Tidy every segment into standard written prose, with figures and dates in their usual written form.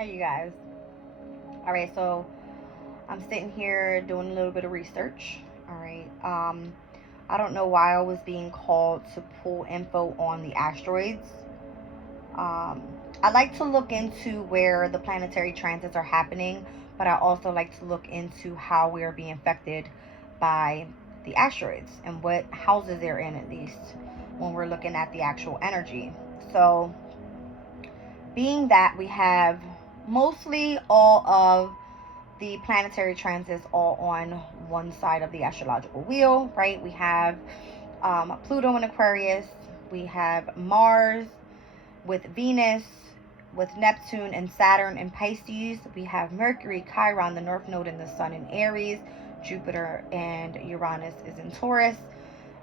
Hey, you guys. All right, so I'm sitting here doing a little bit of research. All right. I don't know why I was being called to pull info on the asteroids. Um, I like to look into where the planetary transits are happening, but I also like to look into how we are being affected by the asteroids and what houses they're in, at least when we're looking at the actual energy. So, being that we have mostly all of the planetary transits all on one side of the astrological wheel, right? We have Pluto in Aquarius, we have Mars with Venus, with Neptune and Saturn in Pisces, we have Mercury, Chiron, the North Node, and the Sun in Aries, Jupiter and Uranus is in Taurus.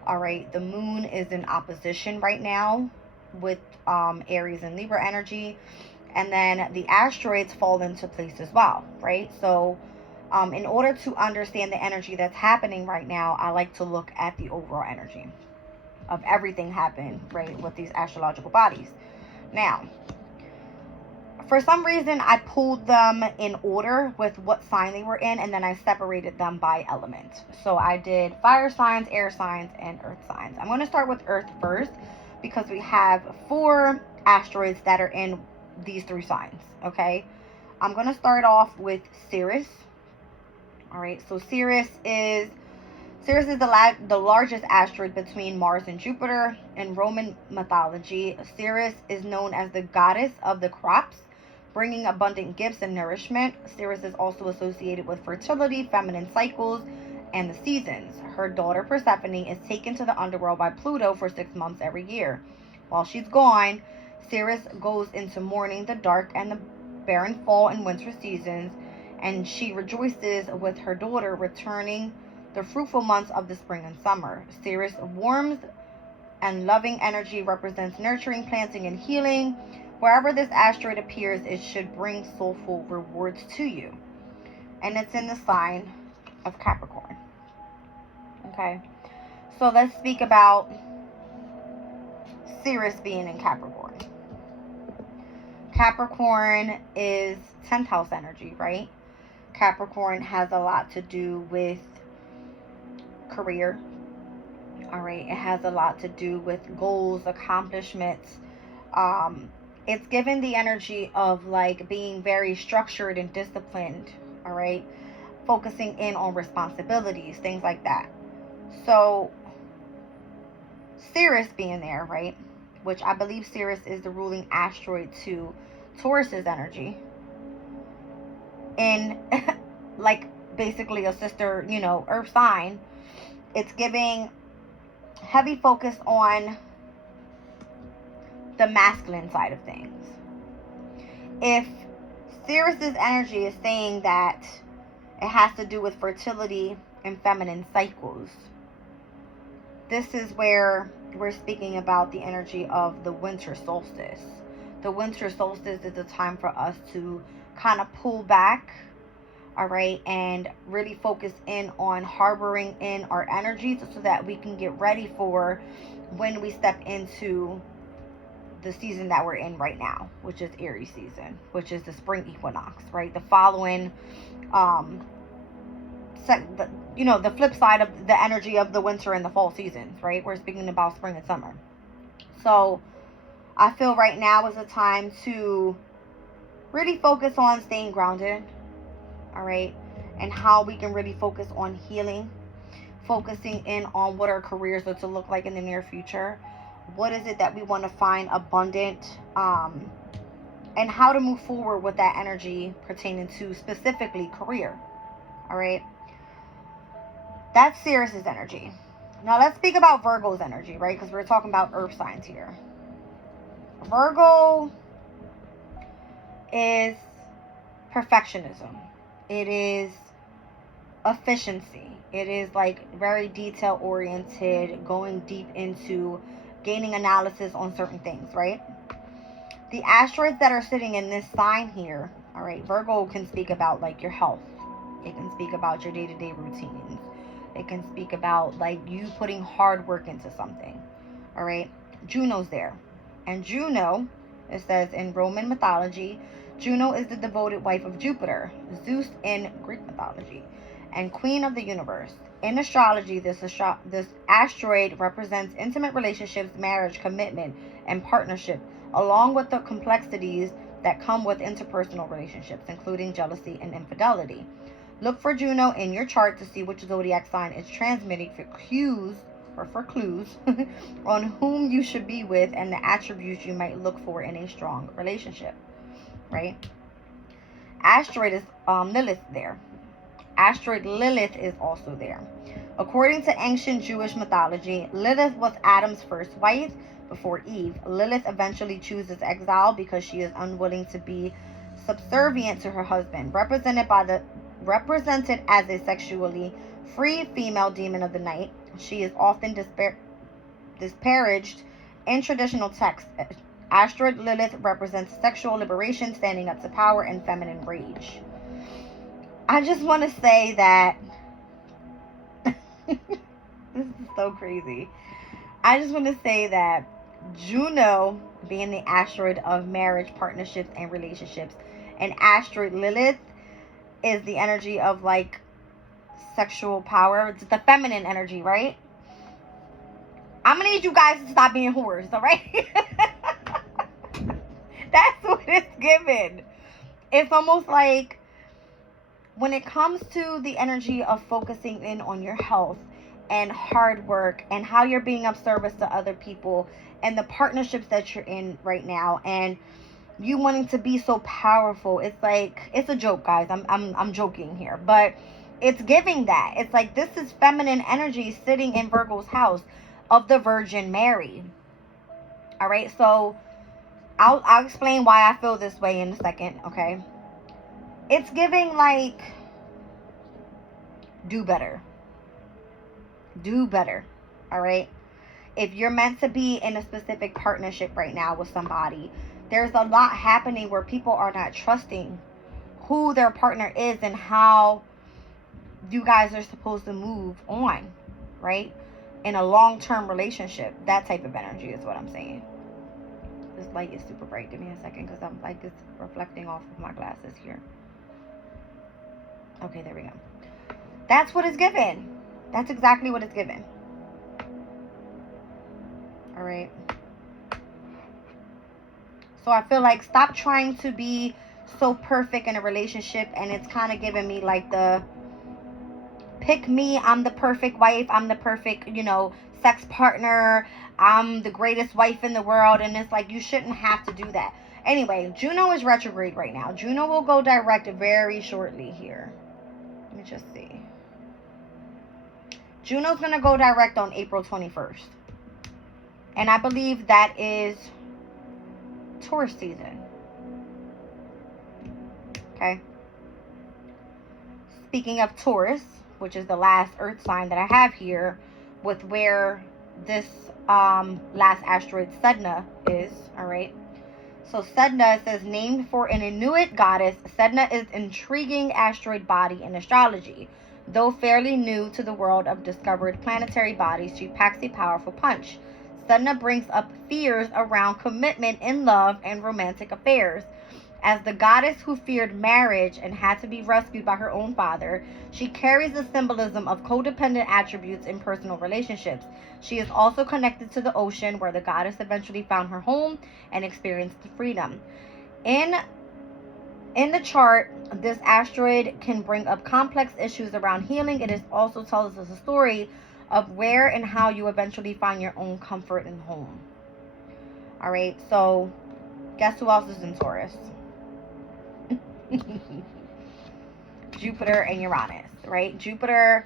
All right, the moon is in opposition right now with Aries and Libra energy. And then the asteroids fall into place as well, right? So, in order to understand the energy that's happening right now, I like to look at the overall energy of everything happening, right, with these astrological bodies. Now, for some reason, I pulled them in order with what sign they were in, and then I separated them by element. So I did fire signs, air signs, and earth signs. I'm going to start with earth first because we have 4 asteroids that are in these 3 signs, okay? I'm going to start off with Ceres. All right, so Ceres is the largest asteroid between Mars and Jupiter. In Roman mythology, Ceres is known as the goddess of the crops, bringing abundant gifts and nourishment. Ceres is also associated with fertility, feminine cycles, and the seasons. Her daughter Persephone is taken to the underworld by Pluto for 6 months every year. While she's gone, Ceres goes into mourning, the dark and the barren fall and winter seasons, and she rejoices with her daughter returning the fruitful months of the spring and summer. Ceres' warmth and loving energy represents nurturing, planting, and healing. Wherever this asteroid appears, it should bring soulful rewards to you. And it's in the sign of Capricorn. Okay, so let's speak about Ceres being in Capricorn. Capricorn is 10th house energy, right? Capricorn has a lot to do with career. All right, it has a lot to do with goals, accomplishments. Um, it's given the energy of like being very structured and disciplined. All right, focusing in on responsibilities, things like that. So, Ceres being there, right? Which I believe Ceres is the ruling asteroid to Taurus's energy. In like basically a sister, earth sign, it's giving heavy focus on the masculine side of things. If Ceres's energy is saying that it has to do with fertility and feminine cycles, this is where we're speaking about the energy of the winter solstice. The winter solstice is a time for us to kind of pull back, all right, and really focus in on harboring in our energies so that we can get ready for when we step into the season that we're in right now, which is Aries season, which is the spring equinox, right? The following, the flip side of the energy of the winter and the fall seasons, right? We're speaking about spring and summer. So I feel right now is a time to really focus on staying grounded, all right, and how we can really focus on healing, focusing in on what our careers are to look like in the near future. What is it that we want to find abundant, and how to move forward with that energy pertaining to specifically career. All right, that's Ceres's energy. Now let's speak about Virgo's energy, right? Because we're talking about earth signs here. Virgo is perfectionism. It is efficiency. It is like very detail oriented, going deep into gaining analysis on certain things, right? The asteroids that are sitting in this sign here, all right, Virgo can speak about like your health. It can speak about your day-to-day routines. It can speak about like you putting hard work into something. All right, Juno's there. And Juno, it says in Roman mythology, Juno is the devoted wife of Jupiter, Zeus in Greek mythology, and queen of the universe. In astrology, this asteroid represents intimate relationships, marriage, commitment, and partnership, along with the complexities that come with interpersonal relationships, including jealousy and infidelity. Look for Juno in your chart to see which zodiac sign is transmitting for clues on whom you should be with and the attributes you might look for in a strong relationship, right? Asteroid is Lilith there. Asteroid Lilith is also there. According to ancient Jewish mythology, Lilith was Adam's first wife before Eve. Lilith eventually chooses exile because she is unwilling to be subservient to her husband, represented as a sexually free female demon of the night. She is often disparaged in traditional texts. Asteroid Lilith represents sexual liberation, standing up to power, and feminine rage. I just want to say that this is so crazy. I just want to say that Juno, being the asteroid of marriage, partnerships, and relationships, and asteroid Lilith is the energy of like sexual power. It's the feminine energy, right? I'm gonna need you guys to stop being whores, all right? That's what it's given. It's almost like when it comes to the energy of focusing in on your health and hard work and how you're being of service to other people and the partnerships that you're in right now and you wanting to be so powerful, it's like, it's a joke, guys. I'm joking here, but it's giving that. It's like, this is feminine energy sitting in Virgo's house of the Virgin Mary. All right, so I'll explain why I feel this way in a second, okay? It's giving like, do better. Do better, all right? If you're meant to be in a specific partnership right now with somebody, there's a lot happening where people are not trusting who their partner is and how you guys are supposed to move on, right? In a long-term relationship. That type of energy is what I'm saying. This light is super bright. Give me a second because I'm like, it's reflecting off of my glasses here. Okay, there we go. That's what it's given. That's exactly what it's given. All right. So I feel like stop trying to be so perfect in a relationship, and it's kind of giving me like the pick me, I'm the perfect wife, I'm the perfect, sex partner, I'm the greatest wife in the world, and it's like, you shouldn't have to do that. Anyway, Juno is retrograde right now. Juno will go direct very shortly here. Let me just see. Juno's going to go direct on April 21st. And I believe that is Taurus season. Okay. Speaking of Taurus, which is the last earth sign that I have here, with where this last asteroid Sedna is, all right? So Sedna says, named for an Inuit goddess, Sedna is an intriguing asteroid body in astrology. Though fairly new to the world of discovered planetary bodies, she packs a powerful punch. Sedna brings up fears around commitment in love and romantic affairs. As the goddess who feared marriage and had to be rescued by her own father, she carries the symbolism of codependent attributes in personal relationships. She is also connected to the ocean, where the goddess eventually found her home and experienced freedom. In the chart, this asteroid can bring up complex issues around healing. It also tells us a story of where and how you eventually find your own comfort and home. All right, so guess who else is in Taurus? Jupiter and Uranus, right? Jupiter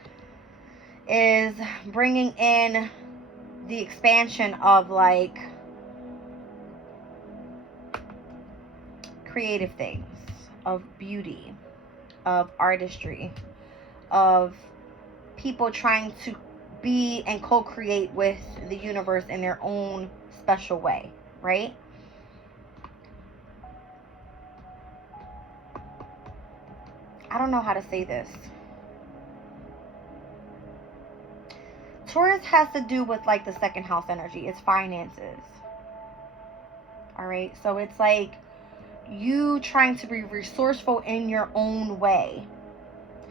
is bringing in the expansion of like creative things, of beauty, of artistry, of people trying to be and co-create with the universe in their own special way, right? I don't know how to say this. Taurus has to do with like the second house energy. It's finances. All right. So it's like you trying to be resourceful in your own way.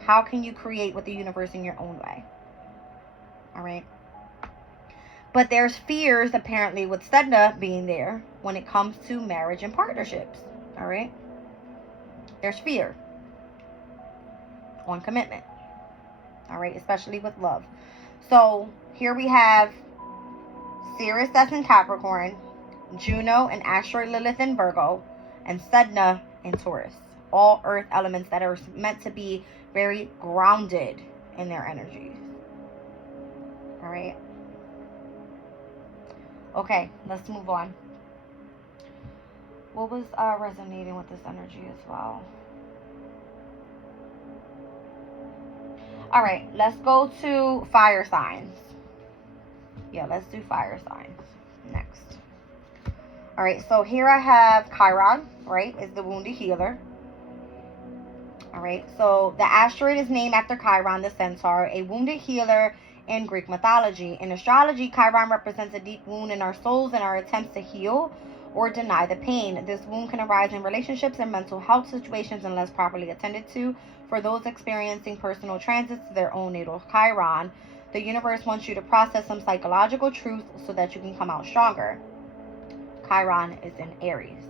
How can you create with the universe in your own way? All right. But there's fears apparently with Sedna being there when it comes to marriage and partnerships. All right. There's fear on commitment. All right. Especially with love. So here we have Sirius that's in Capricorn, Juno and asteroid Lilith in Virgo, and Sedna in Taurus. All earth elements that are meant to be very grounded in their energies. All right. Okay, let's move on. What was resonating with this energy as well? All right, let's go to fire signs. Yeah, let's do fire signs next. All right, so here I have Chiron, right, is the wounded healer. All right, so the asteroid is named after Chiron, the centaur, a wounded healer in Greek mythology. In astrology, Chiron represents a deep wound in our souls and our attempts to heal or deny the pain. This wound can arise in relationships and mental health situations unless properly attended to. For those experiencing personal transits to their own natal Chiron, the universe wants you to process some psychological truth so that you can come out stronger. Chiron is in Aries.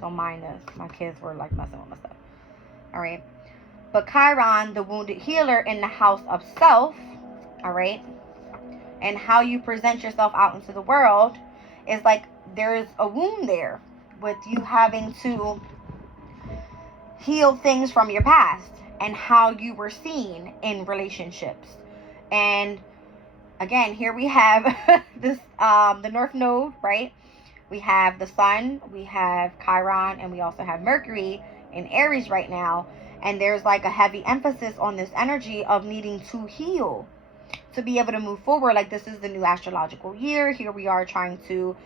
Don't mind this. My kids were like messing with my stuff. All right. But Chiron, the wounded healer in the house of self, all right, and how you present yourself out into the world is like there's a wound there with you having to heal things from your past and how you were seen in relationships. And again, here we have this the North Node, right? We have the Sun, we have Chiron, and we also have Mercury in Aries right now. And there's like a heavy emphasis on this energy of needing to heal to be able to move forward. Like, this is the new astrological year. Here we are trying to,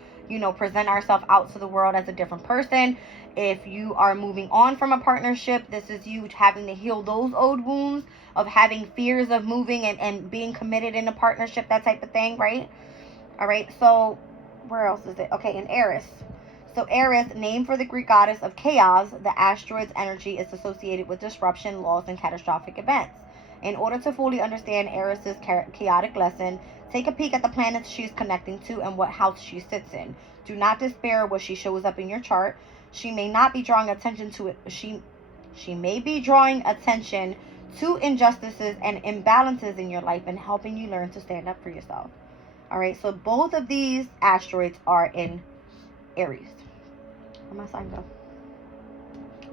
present ourselves out to the world as a different person. If you are moving on from a partnership, this is you having to heal those old wounds of having fears of moving and being committed in a partnership, that type of thing, right? All right, so where else is it? Okay, in Eris. So Eris, named for the Greek goddess of chaos, the asteroid's energy is associated with disruption, loss, and catastrophic events. In order to fully understand Eris's chaotic lesson, take a peek at the planets she's connecting to and what house she sits in. Do not despair when she shows up in your chart. She may not be drawing attention to it. She may be drawing attention to injustices and imbalances in your life and helping you learn to stand up for yourself. All right, so both of these asteroids are in Aries. Where my sign go?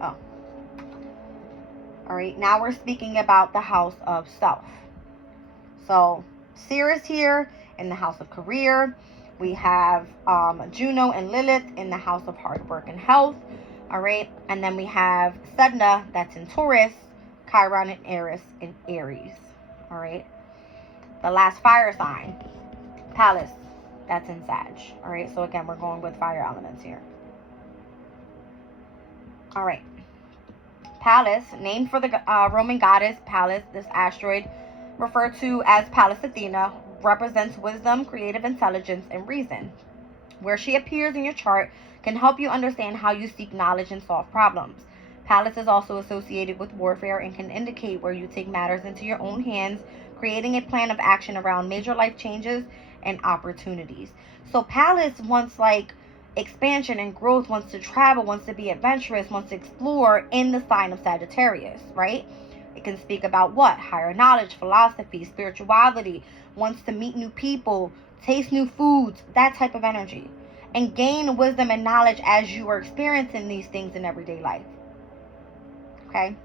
Oh. All right, now we're speaking about the house of self. So Sirius here in the house of career. We have Juno and Lilith in the house of hard work and health. All right, and then we have Sedna, that's in Taurus, Chiron and Eris in Aries. All right, the last fire sign, Pallas, that's in Sag. All right, so again, we're going with fire elements here. All right. Pallas, named for the Roman goddess Pallas, this asteroid, referred to as Pallas Athena, represents wisdom, creative intelligence, and reason. Where she appears in your chart can help you understand how you seek knowledge and solve problems. Pallas is also associated with warfare and can indicate where you take matters into your own hands, creating a plan of action around major life changes and opportunities. So Pallas wants like expansion and growth, wants to travel, wants to be adventurous, wants to explore in the sign of Sagittarius, right? It can speak about what? Higher knowledge, philosophy, spirituality, wants to meet new people, taste new foods, that type of energy. And gain wisdom and knowledge as you are experiencing these things in everyday life. Okay?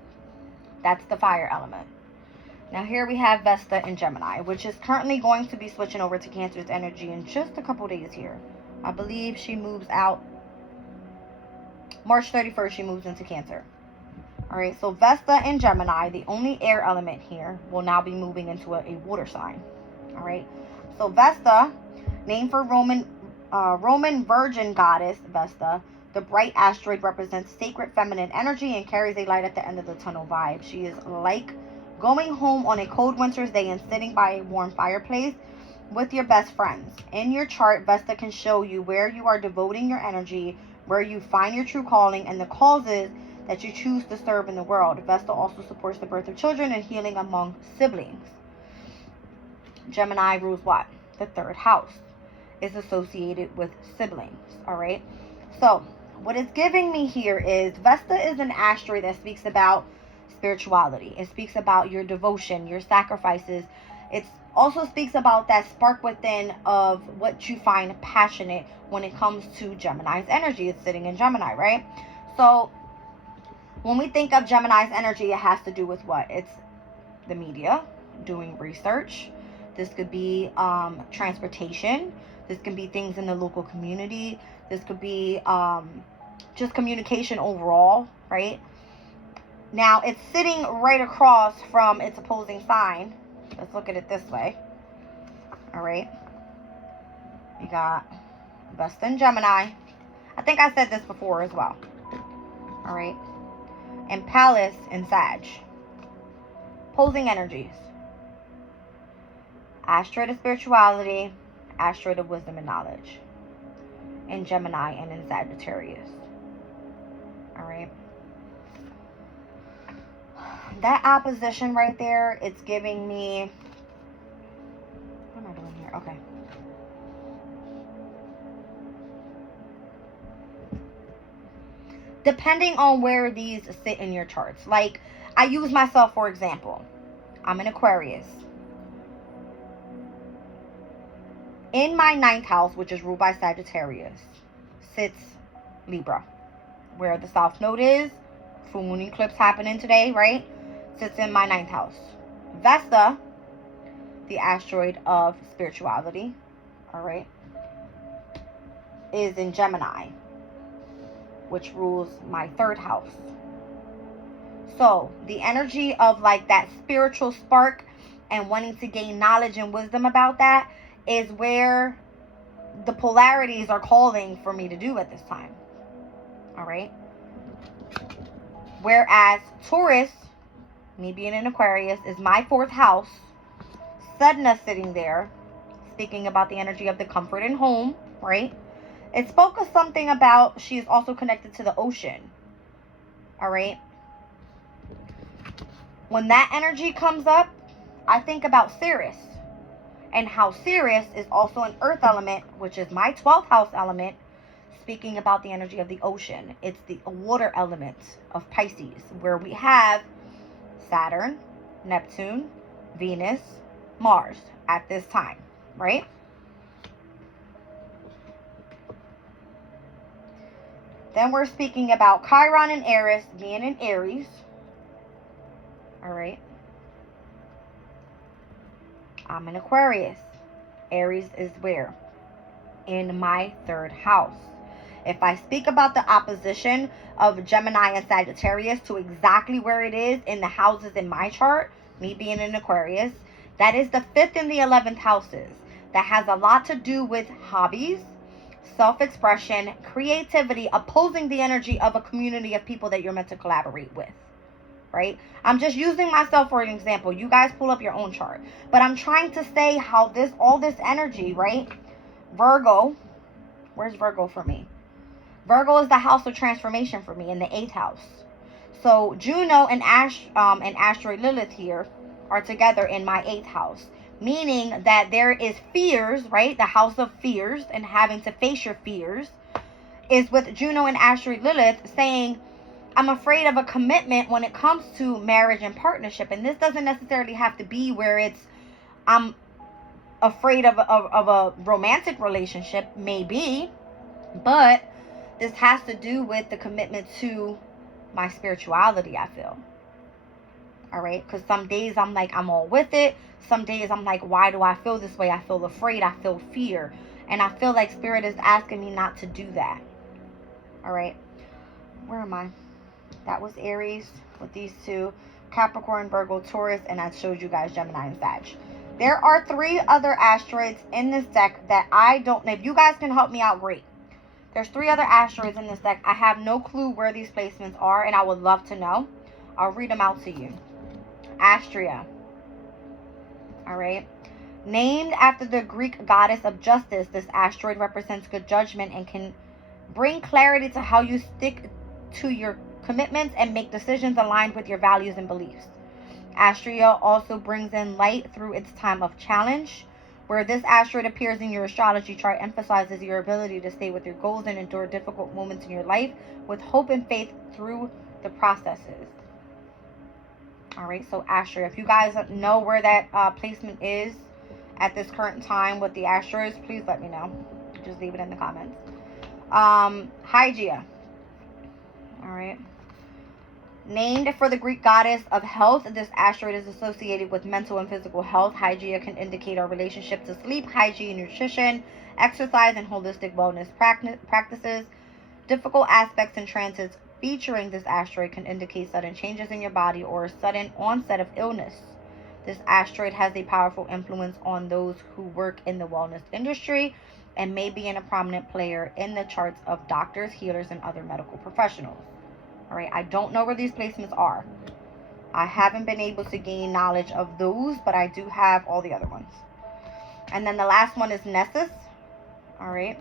That's the fire element. Now here we have Vesta in Gemini, which is currently going to be switching over to Cancer's energy in just a couple days here. I believe she moves out March 31st. She moves into Cancer. All right, so Vesta in Gemini, the only air element here, will now be moving into a water sign. All right, so Vesta, named for Roman virgin goddess Vesta, the bright asteroid represents sacred feminine energy and carries a light at the end of the tunnel vibe. She is like going home on a cold winter's day and sitting by a warm fireplace with your best friends. In your chart, Vesta can show you where you are devoting your energy, where you find your true calling and the causes that you choose to serve in the world. Vesta also supports the birth of children and healing among siblings. Gemini rules what? The third house is associated with siblings. All right. So what it's giving me here is Vesta is an asteroid that speaks about spirituality. It speaks about your devotion, your sacrifices. It also speaks about that spark within of what you find passionate when it comes to Gemini's energy. It's sitting in Gemini, right? So when we think of Gemini's energy, it has to do with what? It's the media, doing research. This could be transportation. This can be things in the local community. This could be just communication overall, right? Now, it's sitting right across from its opposing sign. Let's look at it this way. All right. You got Vesta in Gemini. I think I said this before as well. All right. And Pallas in Sag. Opposing energies. Asteroid of spirituality, asteroid of wisdom and knowledge. In Gemini and in Sagittarius. All right. That opposition right there, it's giving me... What am I doing here? Okay. Depending on where these sit in your charts. Like, I use myself for example. I'm an Aquarius. In my 9th house, which is ruled by Sagittarius, sits Libra. Where the South Node is, full moon eclipse happening today, right? Sits in my 9th house. Vesta, the asteroid of spirituality, all right, is in Gemini, which rules my 3rd house. So the energy of like that spiritual spark and wanting to gain knowledge and wisdom about that is where the polarities are calling for me to do at this time. All right. Whereas Taurus, me being an Aquarius, is my 4th house. Sedna sitting there, speaking about the energy of the comfort and home, right? It spoke of something about she is also connected to the ocean. All right. When that energy comes up, I think about Ceres. And how Ceres is also an earth element, which is my 12th house element, speaking about the energy of the ocean. It's the water element of Pisces, where we have Saturn, Neptune, Venus, Mars at this time, right? Then we're speaking about Chiron and Eris being in Aries. All right. I'm an Aquarius. Aries is where? In my 3rd house. If I speak about the opposition of Gemini and Sagittarius to exactly where it is in the houses in my chart, me being an Aquarius, that is the 5th and the 11th houses. That has a lot to do with hobbies, self-expression, creativity, opposing the energy of a community of people that you're meant to collaborate with. Right? I'm just using myself for an example. You guys pull up your own chart. But I'm trying to say how all this energy, right? Virgo. Where's Virgo for me? Virgo is the house of transformation for me in the 8th house. So Juno and asteroid Lilith here are together in my 8th house. Meaning that there is fears, right? The house of fears and having to face your fears is with Juno and asteroid Lilith saying, I'm afraid of a commitment when it comes to marriage and partnership. And this doesn't necessarily have to be where it's, I'm afraid of a romantic relationship, maybe. But this has to do with the commitment to my spirituality, I feel. All right. Because some days I'm like, I'm all with it. Some days I'm like, why do I feel this way? I feel afraid. I feel fear. And I feel like Spirit is asking me not to do that. All right. Where am I? That was Aries with these two. Capricorn, Virgo, Taurus, and I showed you guys Gemini and Sag. There are 3 other asteroids in this deck that I don't know. If you guys can help me out, great. There's 3 other asteroids in this deck. I have no clue where these placements are, and I would love to know. I'll read them out to you. Astrea. All right. Named after the Greek goddess of justice, this asteroid represents good judgment and can Bring clarity to how you stick to your commitments and make decisions aligned with your values and beliefs. Astrea also brings in light through its time of challenge. Where this asteroid appears in your astrology chart emphasizes your ability to stay with your goals and endure difficult moments in your life with hope and faith through the processes. All right, so Astrea, if you guys know where that placement is at this current time with the asteroids, please let me know. Just leave it in the comments. Hygeia. All right. Named for the Greek goddess of health, this asteroid is associated with mental and physical health. Hygeia can indicate our relationship to sleep, hygiene, nutrition, exercise, and holistic wellness practices. Difficult aspects and transits featuring this asteroid can indicate sudden changes in your body or a sudden onset of illness. This asteroid has a powerful influence on those who work in the wellness industry and may be a prominent player in the charts of doctors, healers, and other medical professionals. All right, I don't know where these placements are. I haven't been able to gain knowledge of those, but I do have all the other ones. And then the last one is Nessus. All right.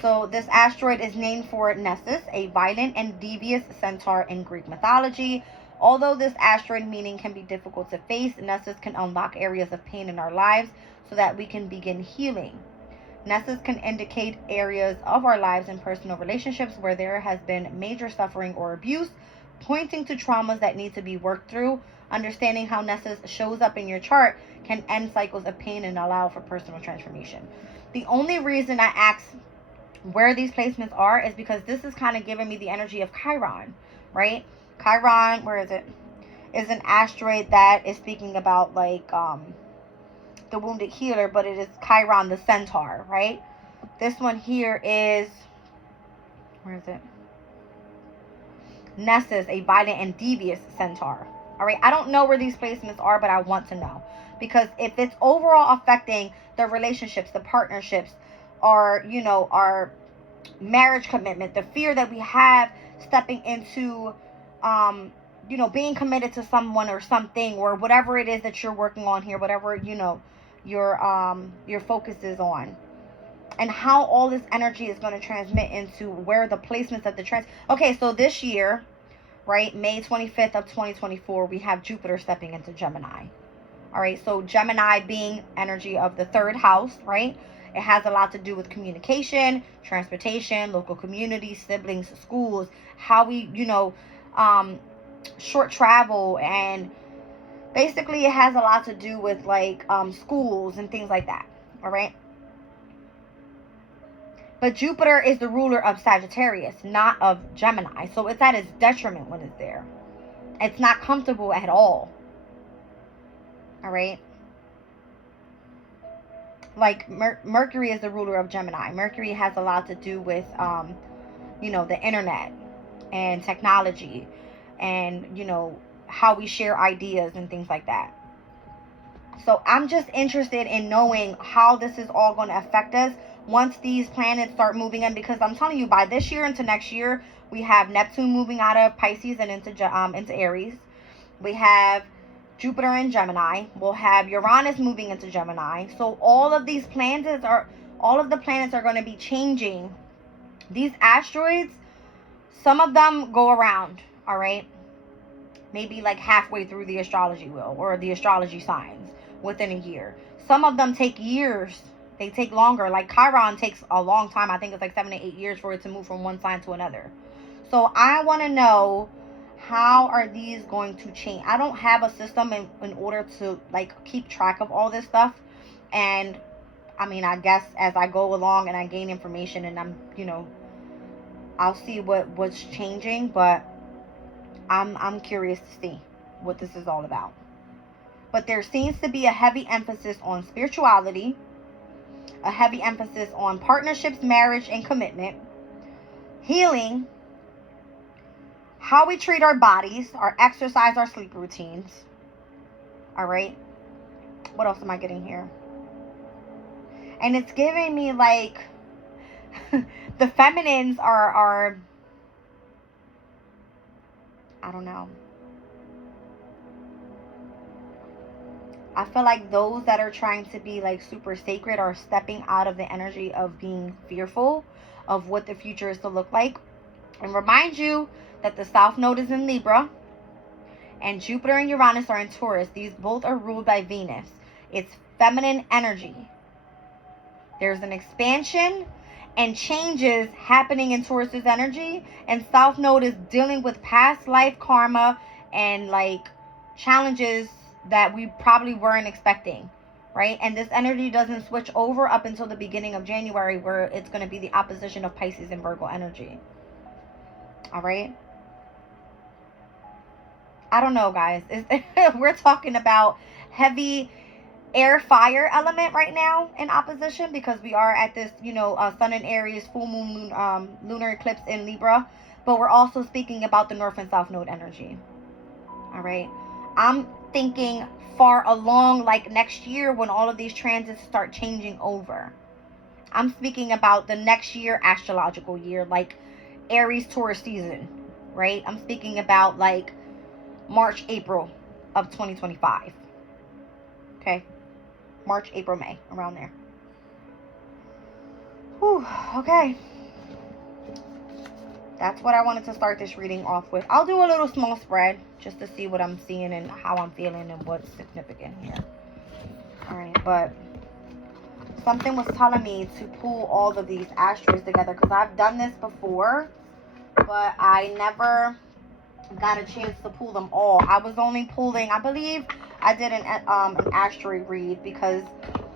So this asteroid is named for Nessus, a violent and devious centaur in Greek mythology. Although this asteroid meaning can be difficult to face, Nessus can unlock areas of pain in our lives so that we can begin healing. Nessus can indicate areas of our lives and personal relationships where there has been major suffering or abuse, pointing to traumas that need to be worked through. Understanding how Nessus shows up in your chart can end cycles of pain and allow for personal transformation. The only reason I asked where these placements are is because this is kind of giving me the energy of Chiron, right? Chiron, where is it? Is an asteroid that is speaking about like the wounded healer, but it is Chiron the centaur, right? This one here is, where is it? Nessus, a violent and devious centaur. All right, I don't know where these placements are, but I want to know, because if it's overall affecting the relationships, the partnerships, our, you know, our marriage commitment, the fear that we have stepping into you know, being committed to someone or something, or whatever it is that you're working on here, whatever, you know, your focus is on, and how all this energy is going to transmit into where the placements of the okay, so this year, right, May 25th of 2024, we have Jupiter stepping into Gemini. All right, so Gemini being energy of the third house, right? It has a lot to do with communication, transportation, local communities, siblings, schools, how we, you know, short travel, and basically it has a lot to do with like schools and things like that. All right. But Jupiter is the ruler of Sagittarius, not of Gemini. So it's at its detriment when it's there. It's not comfortable at all. All right. Like Mercury is the ruler of Gemini. Mercury has a lot to do with, you know, the internet and technology, and, you know, how we share ideas and things like that. So I'm just interested in knowing how this is all going to affect us once these planets start moving in, because I'm telling you, by this year into next year, we have Neptune moving out of Pisces and into Aries. We have Jupiter in Gemini. We'll have Uranus moving into Gemini. So all of the planets are going to be changing. These asteroids, some of them go around, all right? Maybe like halfway through the astrology wheel or the astrology signs within a year. Some of them take years. They take longer. Like Chiron takes a long time. I think it's like 7 to 8 years for it to move from one sign to another. So I want to know, how are these going to change? I don't have a system in order to like keep track of all this stuff. And I mean, I guess as I go along and I gain information, and I'm, you know, I'll see what's changing, but I'm curious to see what this is all about. But there seems to be a heavy emphasis on spirituality, a heavy emphasis on partnerships, marriage, and commitment, healing, how we treat our bodies, our exercise, our sleep routines. All right. What else am I getting here? And it's giving me like the feminines are I don't know. I feel like those that are trying to be like super sacred are stepping out of the energy of being fearful of what the future is to look like. And remind you that the South Node is in Libra and Jupiter and Uranus are in Taurus. These both are ruled by Venus. It's feminine energy. There's an expansion and changes happening in Taurus's energy, and South Node is dealing with past life karma and like challenges that we probably weren't expecting, right? And this energy doesn't switch over up until the beginning of January, where it's going to be the opposition of Pisces and Virgo energy. All right. I don't know, guys. We're talking about heavy air fire element right now in opposition, because we are at this, Sun in Aries, full moon, lunar eclipse in Libra. But we're also speaking about the North and South Node energy. All right. I'm thinking far along, like next year when all of these transits start changing over. I'm speaking about the next year, astrological year, like Aries Taurus season, right? I'm speaking about like March, April of 2025. Okay. March, April, May, around there. Whew, okay. That's what I wanted to start this reading off with. I'll do a little small spread just to see what I'm seeing and how I'm feeling and what's significant here. Alright, but something was telling me to pull all of these asteroids together, because I've done this before, but I never got a chance to pull them all. I was only pulling, I believe I did an asteroid read because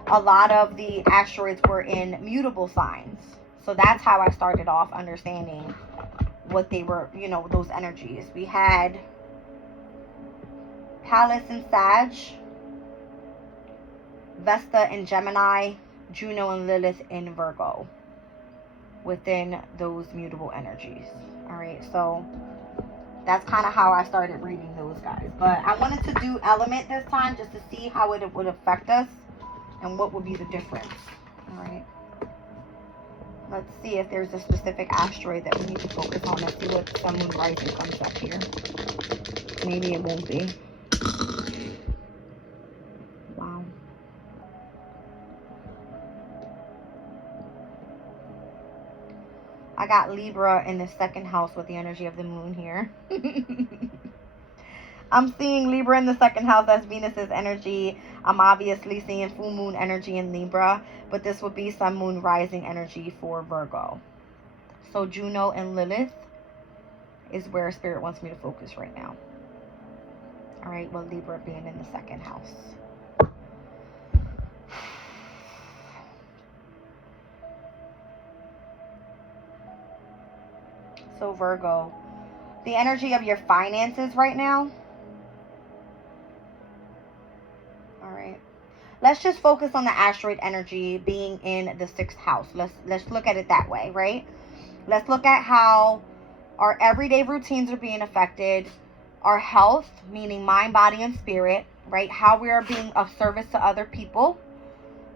a lot of the asteroids were in mutable signs. So that's how I started off understanding what they were, those energies. We had Pallas and Sag, Vesta in Gemini, Juno and Lilith in Virgo within those mutable energies. All right, so that's kind of how I started reading those guys. But I wanted to do element this time just to see how it would affect us and what would be the difference. All right. Let's see if there's a specific asteroid that we need to focus on. Let's see what Sun, Moon, Rising comes up here. Maybe it won't be. Wow. I got Libra in the second house with the energy of the moon here. I'm seeing Libra in the second house. That's Venus's energy. I'm obviously seeing full moon energy in Libra, but this would be Sun, Moon, Rising energy for Virgo. So Juno and Lilith is where Spirit wants me to focus right now. All right, well, Libra being in the second house. So Virgo, the energy of your finances right now. All right. Let's just focus on the asteroid energy being in the sixth house. Let's look at it that way, right? Let's look at how our everyday routines are being affected, our health, meaning mind, body, and spirit, right? How we are being of service to other people.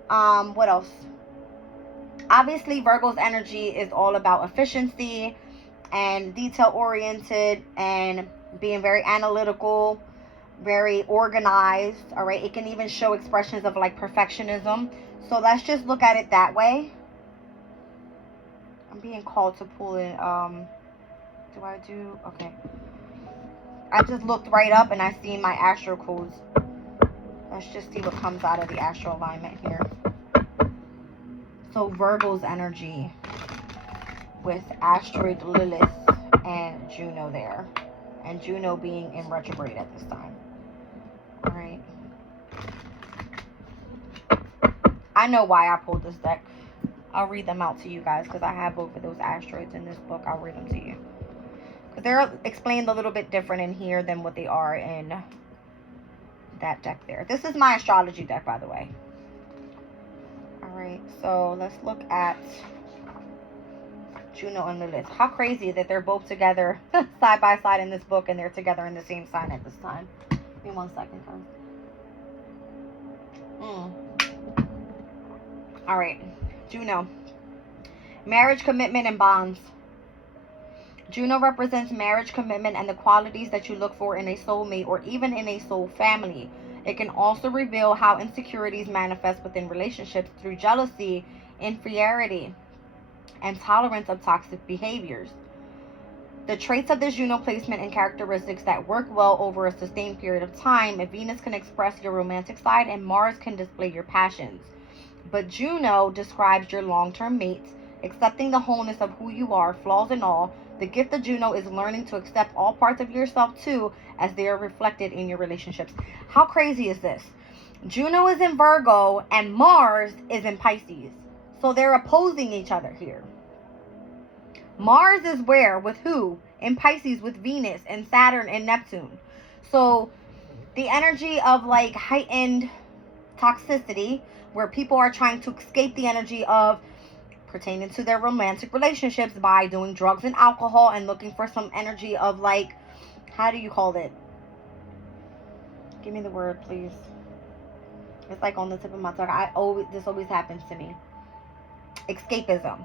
What else? Obviously, Virgo's energy is all about efficiency and detail-oriented and being very analytical, very organized. All right, it can even show expressions of like perfectionism. So let's just look at it that way. I'm being called to pull in. Do I do? Okay. I just looked right up and I seen my astro codes. Let's just see what comes out of the astro alignment here. So Virgo's energy with asteroid Lilith and Juno there, and Juno being in retrograde at this time. All right. I know why I pulled this deck. I'll read them out to you guys because I have both of those asteroids in this book. I'll read them to you. Because they're explained a little bit different in here than what they are in that deck there. This is my astrology deck, by the way. All right. So let's look at Juno and Lilith. How crazy that they're both together side by side in this book and they're together in the same sign at this time. Give me 1 second, guys. All right. Juno. Marriage, commitment, and bonds. Juno represents marriage, commitment, and the qualities that you look for in a soulmate or even in a soul family. It can also reveal how insecurities manifest within relationships through jealousy, inferiority, and tolerance of toxic behaviors. The traits of the Juno placement and characteristics that work well over a sustained period of time. Venus can express your romantic side and Mars can display your passions. But Juno describes your long-term mate, accepting the wholeness of who you are, flaws and all. The gift of Juno is learning to accept all parts of yourself too, as they are reflected in your relationships. How crazy is this? Juno is in Virgo and Mars is in Pisces. So they're opposing each other here. Mars is where? With who? In Pisces with Venus and Saturn and Neptune. So the energy of like heightened toxicity, where people are trying to escape the energy of pertaining to their romantic relationships by doing drugs and alcohol and looking for some energy of like, how do you call it? Give me the word, please. It's like on the tip of my tongue. This always happens to me. Escapism.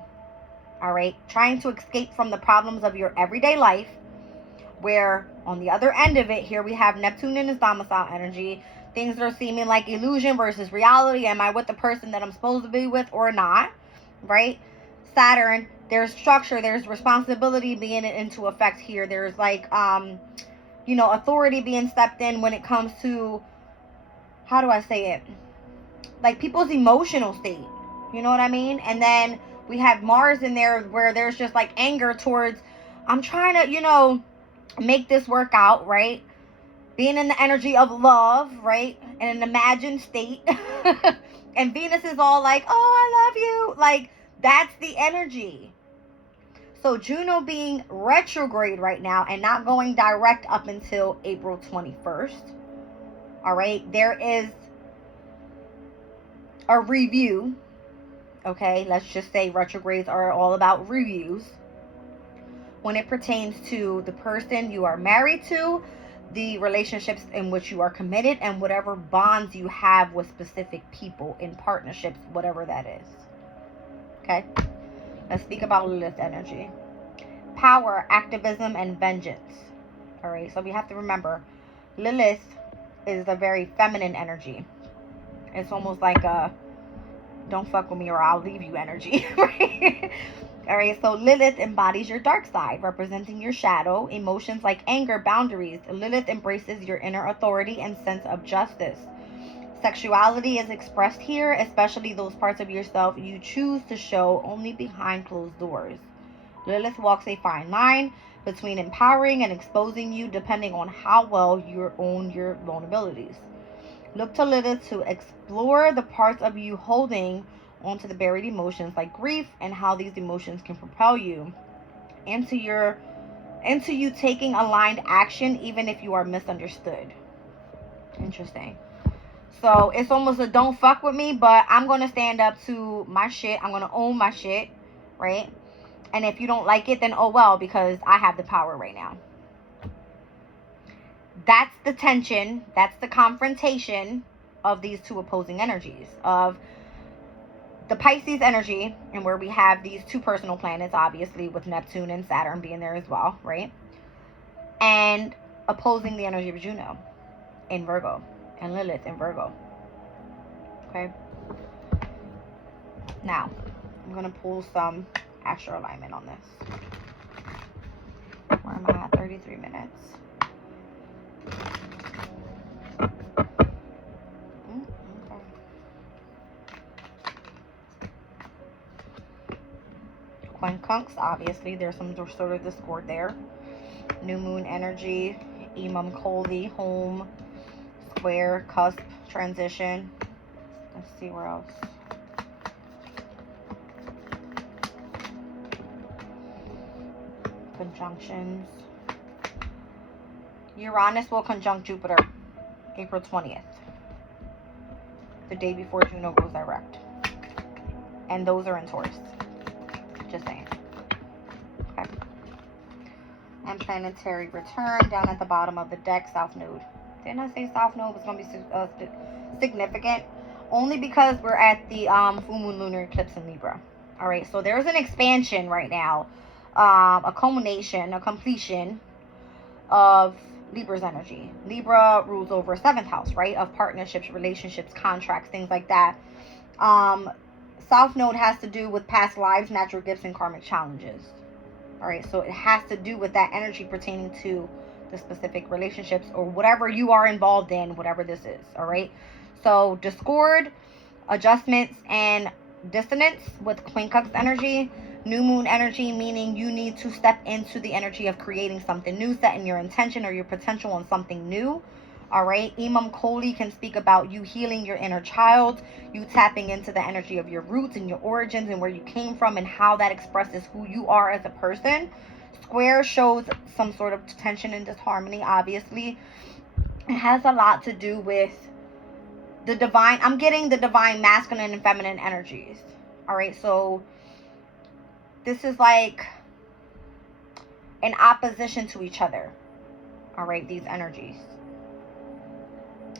All right, trying to escape from the problems of your everyday life, where on the other end of it, here we have Neptune in his domicile energy. Things are seeming like illusion versus reality. Am I with the person that I'm supposed to be with or not? Right? Saturn, there's structure, there's responsibility being into effect here. There's like, authority being stepped in when it comes to, how do I say it? Like people's emotional state. You know what I mean? And then we have Mars in there where there's just like anger towards, I'm trying to, make this work out, right? Being in the energy of love, right? In an imagined state. And Venus is all like, oh, I love you. Like, that's the energy. So Juno being retrograde right now and not going direct up until April 21st. All right. There is a review. Okay, let's just say retrogrades are all about reviews. When it pertains to the person you are married to, the relationships in which you are committed, and whatever bonds you have with specific people in partnerships, whatever that is. Okay, let's speak about Lilith energy. Power, activism, and vengeance. All right, so we have to remember, Lilith is a very feminine energy. It's almost like a don't fuck with me or I'll leave you energy, right? All right, so Lilith embodies your dark side, representing your shadow, emotions like anger, boundaries. Lilith embraces your inner authority and sense of justice. Sexuality is expressed here, especially those parts of yourself you choose to show only behind closed doors. Lilith walks a fine line between empowering and exposing you, depending on how well you own your vulnerabilities. Look to Lilith to explore the parts of you holding onto the buried emotions like grief and how these emotions can propel you into you taking aligned action even if you are misunderstood. Interesting. So it's almost a don't fuck with me, but I'm going to stand up to my shit. I'm going to own my shit, right? And if you don't like it, then oh well, because I have the power right now. That's the tension. That's the confrontation of these two opposing energies. Of the Pisces energy, and where we have these two personal planets, obviously, with Neptune and Saturn being there as well, right? And opposing the energy of Juno in Virgo and Lilith in Virgo. Okay? Now, I'm going to pull some astro alignment on this. Where am I at? 33 minutes. Quincunx, obviously, there's some sort of discord there. New moon energy, Imam Colby, home, square, cusp, transition. Let's see where else. Conjunctions. Uranus will conjunct Jupiter April 20th. The day before Juno goes direct. And those are in Taurus. Just saying. Okay. And planetary return down at the bottom of the deck, South Node. Didn't I say South Node was going to be significant? Only because we're at the full moon lunar eclipse in Libra. All right, so there's an expansion right now, a culmination, a completion of Libra's energy. Libra rules over 7th house, right? Of partnerships, relationships, contracts, things like that. South Node has to do with past lives, natural gifts, and karmic challenges. All right, so it has to do with that energy pertaining to the specific relationships or whatever you are involved in, whatever this is. All right, so discord, adjustments, and dissonance with quincunx energy. New moon energy, meaning you need to step into the energy of creating something new, setting your intention or your potential on something new. All right, Imam Koli can speak about you healing your inner child, you tapping into the energy of your roots and your origins and where you came from and how that expresses who you are as a person. Square shows some sort of tension and disharmony, obviously. It has a lot to do with the divine. I'm getting the divine masculine and feminine energies. All right, so this is like in opposition to each other. All right, these energies.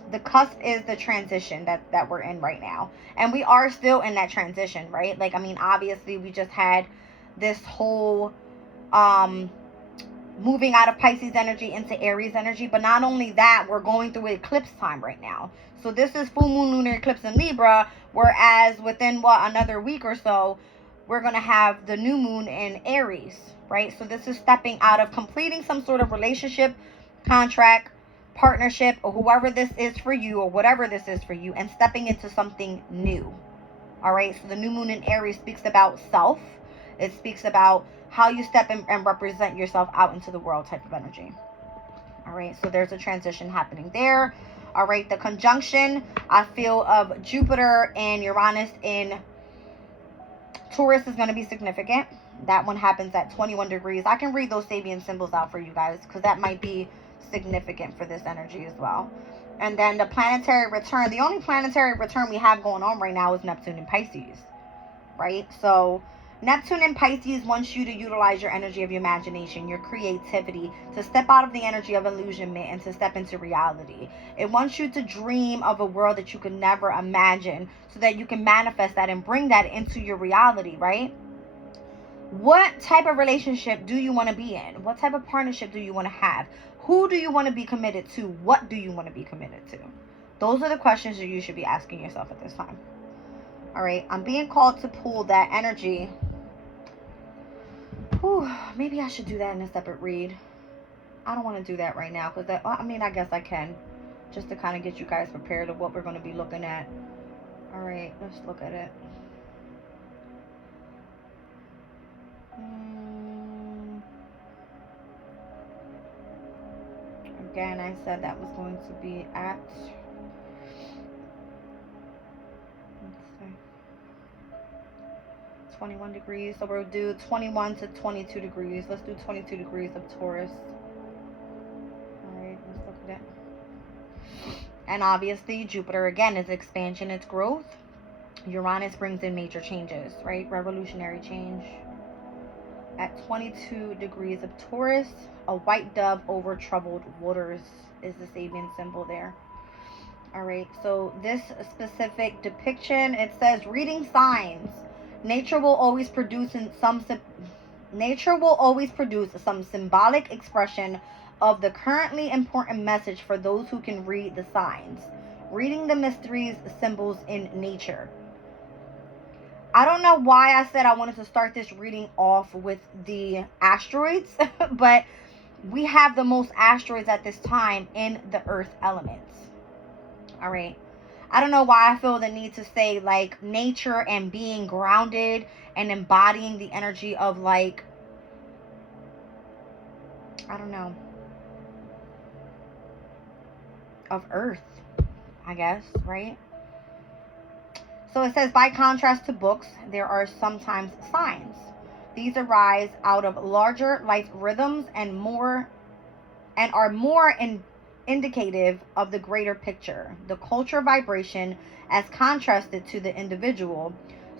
The cusp is the transition that we're in right now, and we are still in that transition, right? Like, I mean, obviously we just had this whole moving out of Pisces energy into Aries energy, but not only that, we're going through eclipse time right now. So this is full moon lunar eclipse in Libra, whereas within another week or so we're going to have the new moon in Aries, right? So this is stepping out of completing some sort of relationship, contract, partnership, or whoever this is for you, or whatever this is for you, and stepping into something new. All right, so the new moon in Aries speaks about self. It speaks about how you step in and represent yourself out into the world type of energy. All right, so there's a transition happening there. All right, the conjunction I feel of Jupiter and Uranus in Taurus is going to be significant. That one happens at 21 degrees. I can read those Sabian symbols out for you guys because that might be significant for this energy as well. And then the planetary return. The only planetary return we have going on right now is Neptune in Pisces, right? So Neptune in Pisces wants you to utilize your energy of your imagination, your creativity, to step out of the energy of illusionment and to step into reality. It wants you to dream of a world that you could never imagine so that you can manifest that and bring that into your reality, right? What type of relationship do you want to be in? What type of partnership do you want to have? Who do you want to be committed to? What do you want to be committed to? Those are the questions that you should be asking yourself at this time. All right, I'm being called to pull that energy. Whew, maybe I should do that in a separate read. I don't want to do that right now because I guess I can, just to kind of get you guys prepared of what we're going to be looking at. All right, let's look at it. Again, I said that was going to be at, let's see, 21 degrees. So we'll do 21 to 22 degrees. Let's do 22 degrees of Taurus. All right, let's look at it. And obviously, Jupiter, again, is expansion, it's growth. Uranus brings in major changes, right? Revolutionary change. At 22 degrees of Taurus, a white dove over troubled waters is the Sabian symbol there. All right, so this specific depiction, it says reading signs. Nature will always produce some symbolic expression of the currently important message for those who can read the signs. Reading the mysteries, symbols in nature. I don't know why I said I wanted to start this reading off with the asteroids, but we have the most asteroids at this time in the earth elements. All right. I don't know why I feel the need to say like nature and being grounded and embodying the energy of like, I don't know, of earth, I guess, right? So it says, by contrast to books, there are sometimes signs. These arise out of larger life rhythms and are more indicative of the greater picture, the culture vibration as contrasted to the individual.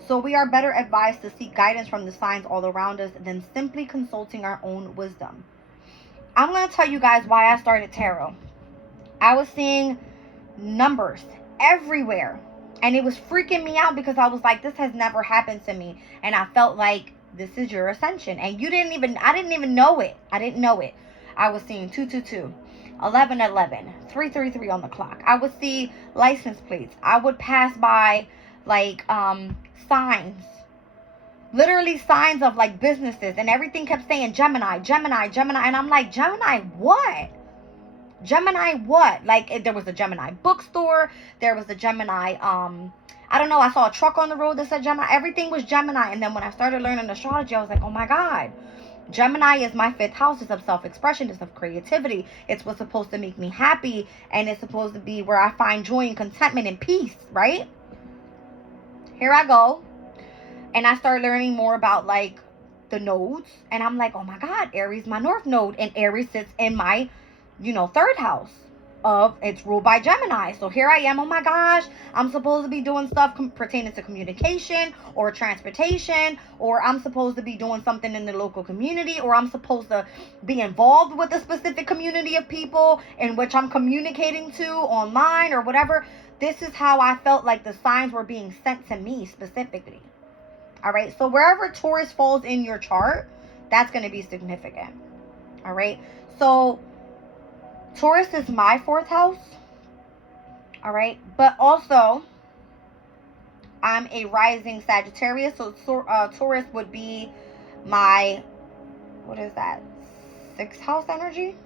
So we are better advised to seek guidance from the signs all around us than simply consulting our own wisdom. I'm going to tell you guys why I started tarot. I was seeing numbers everywhere. And it was freaking me out because I was like, this has never happened to me. And I felt like, this is your ascension. And I didn't even know it. I didn't know it. I was seeing 222, 1111, 333 on the clock. I would see license plates. I would pass by like signs, literally signs of like businesses, and everything kept saying Gemini, Gemini, Gemini, and I'm like, Gemini what? Gemini what? Like, there was a Gemini bookstore, there was a Gemini I don't know, I saw a truck on the road that said Gemini. Everything was Gemini. And then when I started learning astrology, I was like, oh my God, Gemini is my fifth house. It's of self-expression. It's of creativity. It's what's supposed to make me happy. And it's supposed to be where I find joy and contentment and peace, right? Here I go. And I start learning more about like the nodes. And I'm like, oh my God, Aries, my north node. And Aries sits in my, third house. It's ruled by Gemini. So here I am, oh my gosh, I'm supposed to be doing stuff pertaining to communication or transportation, or I'm supposed to be doing something in the local community, or I'm supposed to be involved with a specific community of people in which I'm communicating to online or whatever. This is how I felt like the signs were being sent to me specifically. All right, so wherever Taurus falls in your chart, that's going to be significant. All right, so Taurus is my fourth house. All right. But also, I'm a rising Sagittarius. So Taurus would be my, what is that? Sixth house energy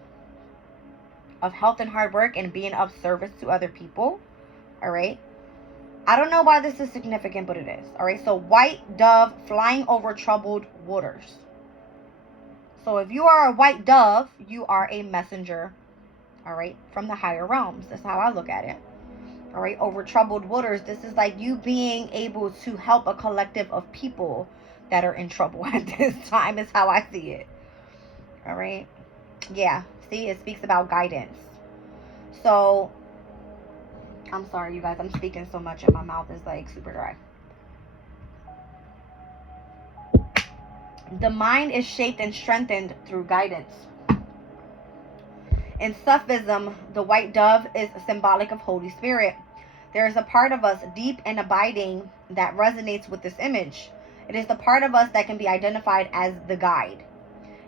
of health and hard work and being of service to other people. All right. I don't know why this is significant, but it is. All right. So white dove flying over troubled waters. So if you are a white dove, you are a messenger. All right, from the higher realms. That's how I look at it. All right, over troubled waters. This is like you being able to help a collective of people that are in trouble at this time, is how I see it. All right. Yeah. See, it speaks about guidance. So, I'm sorry, you guys. I'm speaking so much and my mouth is like super dry. The mind is shaped and strengthened through guidance. In Sufism, the white dove is symbolic of Holy Spirit. There is a part of us deep and abiding that resonates with this image. It is the part of us that can be identified as the guide.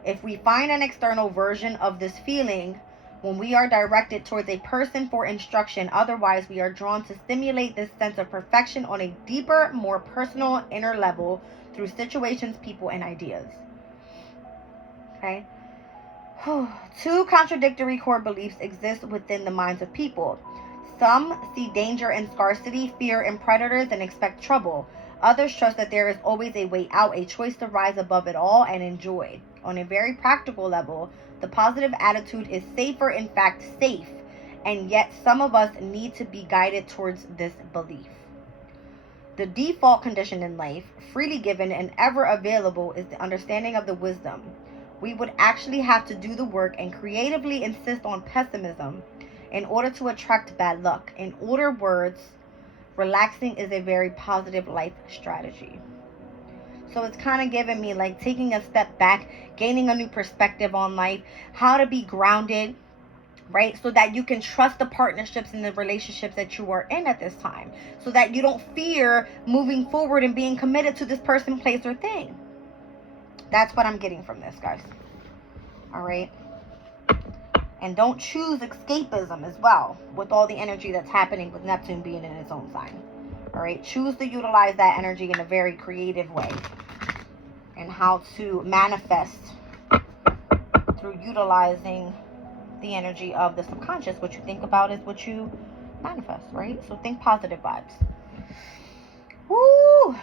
If we find an external version of this feeling, when we are directed towards a person for instruction, otherwise we are drawn to stimulate this sense of perfection on a deeper, more personal, inner level through situations, people, and ideas. Okay? Two contradictory core beliefs exist within the minds of people. Some see danger and scarcity, fear and predators, and expect trouble. Others trust that there is always a way out, a choice to rise above it all and enjoy. On a very practical level, the positive attitude is safer, in fact, safe, and yet some of us need to be guided towards this belief. The default condition in life, freely given and ever available, is the understanding of the wisdom. We would actually have to do the work and creatively insist on pessimism in order to attract bad luck. In other words, relaxing is a very positive life strategy. So it's kind of giving me like taking a step back, gaining a new perspective on life, how to be grounded, right? So that you can trust the partnerships and the relationships that you are in at this time. So that you don't fear moving forward and being committed to this person, place, or thing. That's what I'm getting from this, guys. All right. And don't choose escapism as well with all the energy that's happening with Neptune being in its own sign. All right. Choose to utilize that energy in a very creative way. And how to manifest through utilizing the energy of the subconscious. What you think about is what you manifest, right? So think positive vibes. Woo!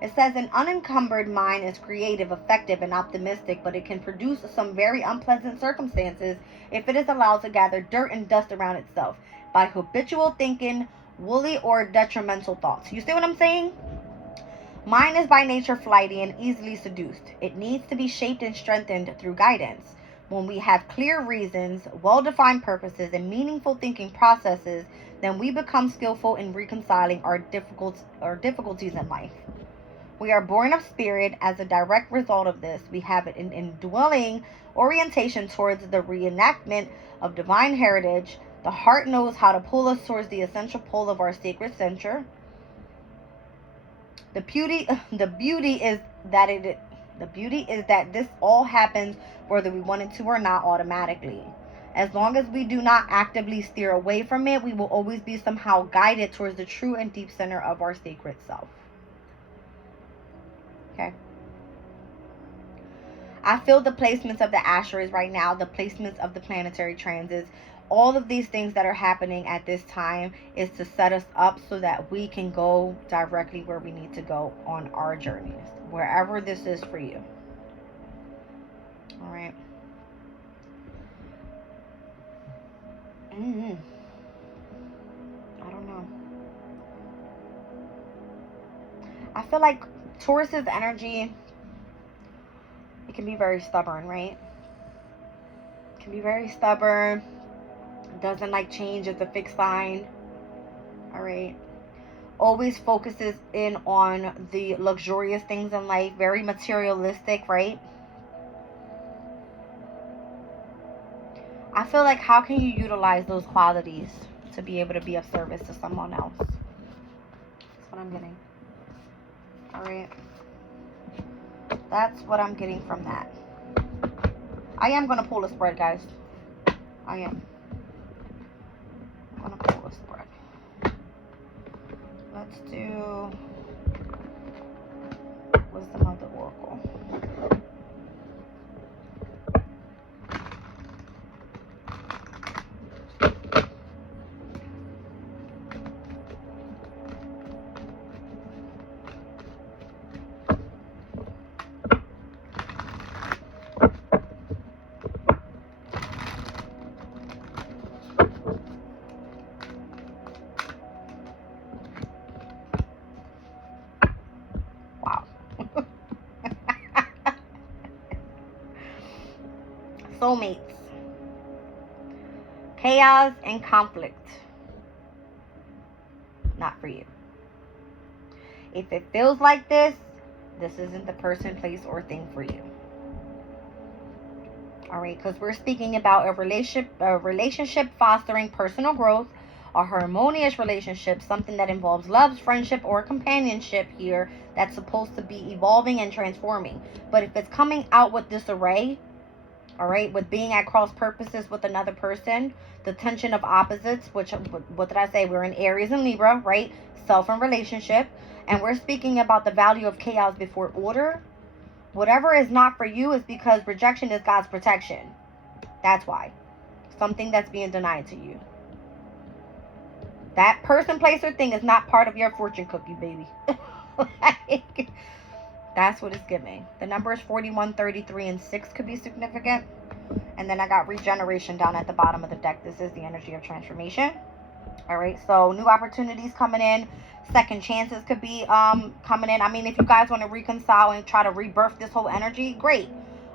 It says an unencumbered mind is creative, effective, and optimistic, but it can produce some very unpleasant circumstances if it is allowed to gather dirt and dust around itself by habitual thinking, woolly or detrimental thoughts. You see what I'm saying? Mind is by nature flighty and easily seduced. It needs to be shaped and strengthened through guidance. When we have clear reasons, well-defined purposes, and meaningful thinking processes, then we become skillful in reconciling our difficulties in life. We are born of spirit. As a direct result of this, we have an indwelling orientation towards the reenactment of divine heritage. The heart knows how to pull us towards the essential pole of our sacred center. The beauty is that The beauty is that this all happens whether we want it to or not automatically. As long as we do not actively steer away from it, we will always be somehow guided towards the true and deep center of our sacred self. Okay? I feel the placements of the asteroids right now, the placements of the planetary transits, all of these things that are happening at this time is to set us up so that we can go directly where we need to go on our journeys, wherever this is for you. All right. I don't know. I feel like Taurus's energy, it can be very stubborn, right? It can be very stubborn. Doesn't like change. It's a fixed sign. All right. Always focuses in on the luxurious things in life. Very materialistic, right? I feel like how can you utilize those qualities to be able to be of service to someone else? That's what I'm getting. All right. That's what I'm getting from that. I am going to pull a spread, guys. I am. I'm going to pull a spread. Let's do Wisdom of the Oracle. Soulmates. Chaos and conflict. Not for you. If it feels like this isn't the person, place, or thing for you. Alright, because we're speaking about a relationship fostering personal growth, a harmonious relationship, something that involves love, friendship, or companionship here that's supposed to be evolving and transforming. But if it's coming out with disarray, all right, with being at cross purposes with another person, the tension of opposites, which, what did I say? We're in Aries and Libra, right? Self and relationship. And we're speaking about the value of chaos before order. Whatever is not for you is because rejection is God's protection. That's why. Something that's being denied to you. That person, place, or thing is not part of your fortune cookie, baby. Like, that's what it's giving. The numbers 41, 33, and 6 could be significant. And then I got regeneration down at the bottom of the deck. This is the energy of transformation. All right, so new opportunities coming in. Second chances could be coming in. I mean, if you guys want to reconcile and try to rebirth this whole energy, great.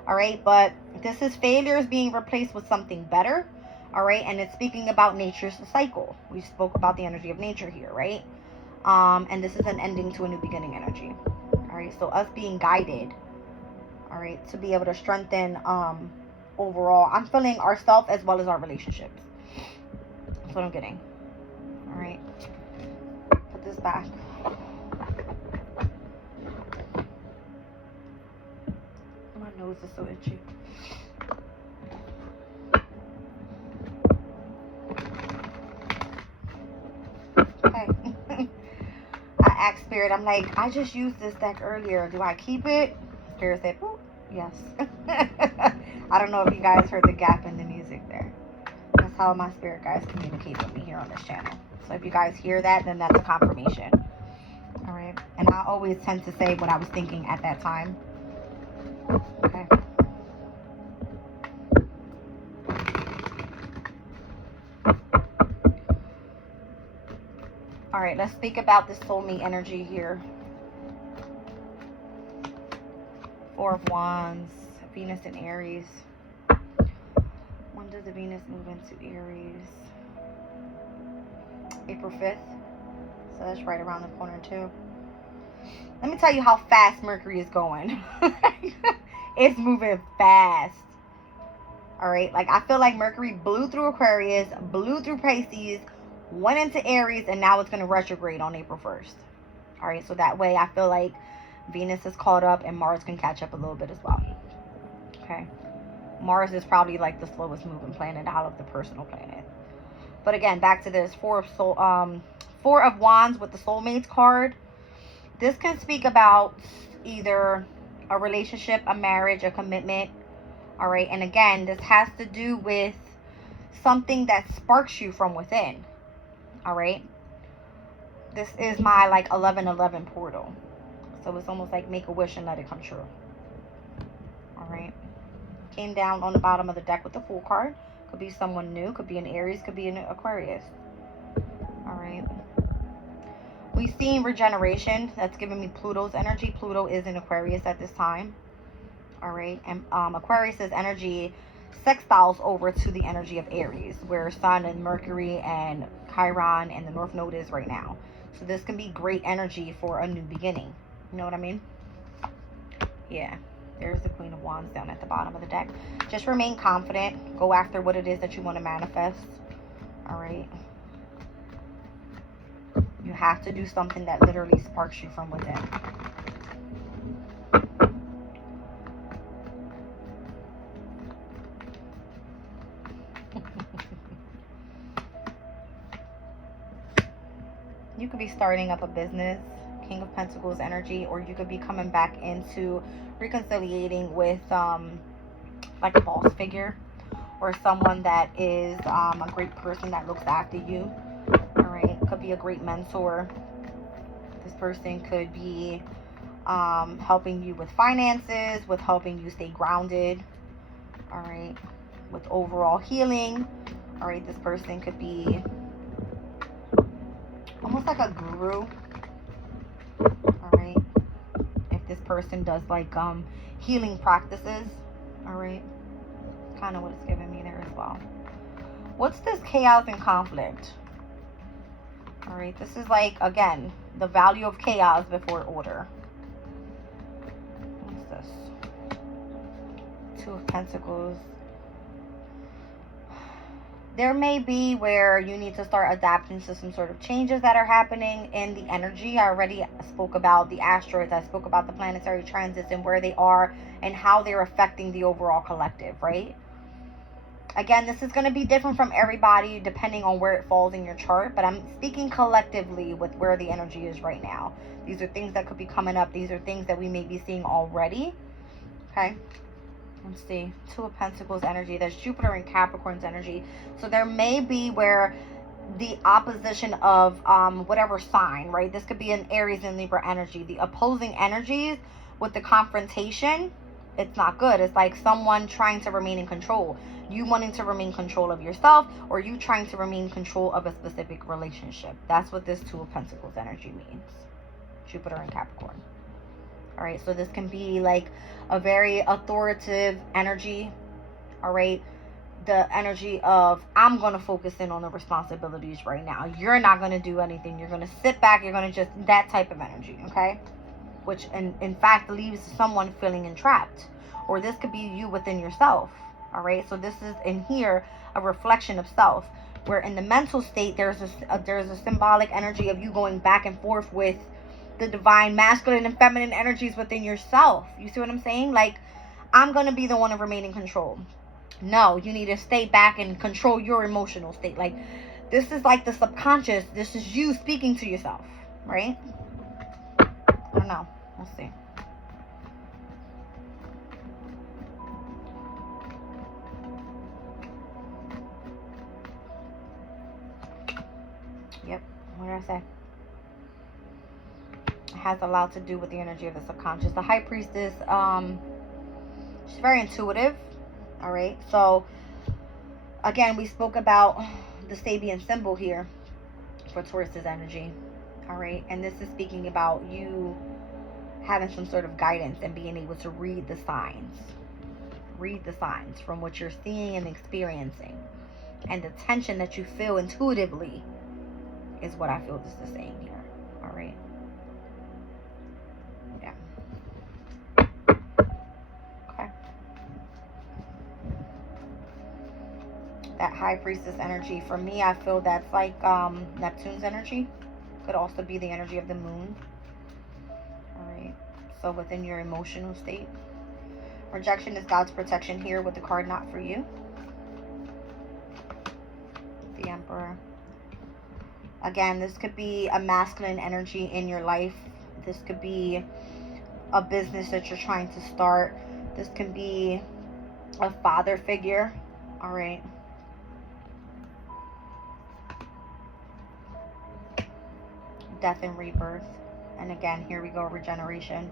All right, but this is failures being replaced with something better. All right, and it's speaking about nature's cycle. We spoke about the energy of nature here, right? And this is an ending to a new beginning energy. All right, so us being guided, all right, to be able to strengthen overall, I'm feeling ourselves as well as our relationships. That's what I'm getting. All right, put this back. My nose is so itchy. Okay. I asked Spirit, I'm like, I just used this deck earlier. Do I keep it? Spirit said, oh, yes. I don't know if you guys heard the gap in the music there. That's how my spirit guys communicate with me here on this channel. So if you guys hear that, then that's a confirmation. All right. And I always tend to say what I was thinking at that time. Okay. All right, let's speak about this soulmate energy here. Four of Wands, Venus in Aries. When does the Venus move into Aries? April 5th. So that's right around the corner too. Let me tell you how fast Mercury is going. It's moving fast. All right, like I feel like Mercury blew through Aquarius, blew through Pisces, went into Aries, and now it's going to retrograde on April 1st. All right, so that way I feel like Venus is caught up, and Mars can catch up a little bit as well. Okay. Mars is probably like the slowest moving planet out of the personal planet. But again, back to this Four of Wands with the Soulmates card. This can speak about either a relationship, a marriage, a commitment. All right. And again, this has to do with something that sparks you from within. All right. This is my like 1111 portal. So it's almost like make a wish and let it come true. All right. Came down on the bottom of the deck with the Fool card. Could be someone new. Could be an Aries. Could be an Aquarius. All right. We've seen regeneration. That's giving me Pluto's energy. Pluto is in Aquarius at this time. All right. And Aquarius's energy sextiles over to the energy of Aries, where Sun and Mercury and Chiron and the North Node is right now. So this can be great energy for a new beginning. You know what I mean? Yeah. There's the Queen of Wands down at the bottom of the deck. Just remain confident. Go after what it is that you want to manifest. All right. You have to do something that literally sparks you from within. You could be starting up a business, King of Pentacles energy, or you could be coming back into reconciliating with like a boss figure or someone that is a great person that looks after you. All right. Could be a great mentor. This person could be helping you with finances, with helping you stay grounded. All right. With overall healing. All right. This person could be almost like a guru. All right. If this person does like healing practices. All right. Kind of what it's giving me there as well. What's this chaos and conflict? All right. This is like, again, the value of chaos before order. What's this? Two of Pentacles. There may be where you need to start adapting to some sort of changes that are happening in the energy. I already spoke about the asteroids. I spoke about the planetary transits and where they are and how they're affecting the overall collective, right? Again, this is going to be different from everybody depending on where it falls in your chart. But I'm speaking collectively with where the energy is right now. These are things that could be coming up. These are things that we may be seeing already. Okay. Let's see. Two of Pentacles energy. There's Jupiter and Capricorn's energy. So there may be where the opposition of whatever sign, right? This could be an Aries and Libra energy. The opposing energies with the confrontation, it's not good. It's like someone trying to remain in control. You wanting to remain in control of yourself, or you trying to remain in control of a specific relationship. That's what this Two of Pentacles energy means. Jupiter and Capricorn. All right, so this can be like a very authoritative energy. All right, the energy of I'm going to focus in on the responsibilities right now. You're not going to do anything. You're going to sit back. You're going to just, that type of energy, okay? Which in fact leaves someone feeling entrapped. Or this could be you within yourself. All right, so this is in here a reflection of self. Where in the mental state, there's a symbolic energy of you going back and forth with the divine masculine and feminine energies within yourself. You see what I'm saying? Like, I'm going to be the one to remain in control. No, you need to stay back and control your emotional state. Like, this is like the subconscious. This is you speaking to yourself, right? I don't know. We'll see. Yep. What did I say? Has a lot to do with the energy of the subconscious. The High Priestess, she's very intuitive. All right, so again, we spoke about the Sabian symbol here for Taurus's energy. All right, and this is speaking about you having some sort of guidance and being able to read the signs from what you're seeing and experiencing, and the tension that you feel intuitively is what I feel this is saying here. All right. That High Priestess energy, for me, I feel that's like Neptune's energy. Could also be the energy of the moon. All right. So within your emotional state. Rejection is God's protection here with the card not for you. The Emperor. Again, this could be a masculine energy in your life. This could be a business that you're trying to start. This can be a father figure. All right. Death and rebirth. And again, here we go, regeneration.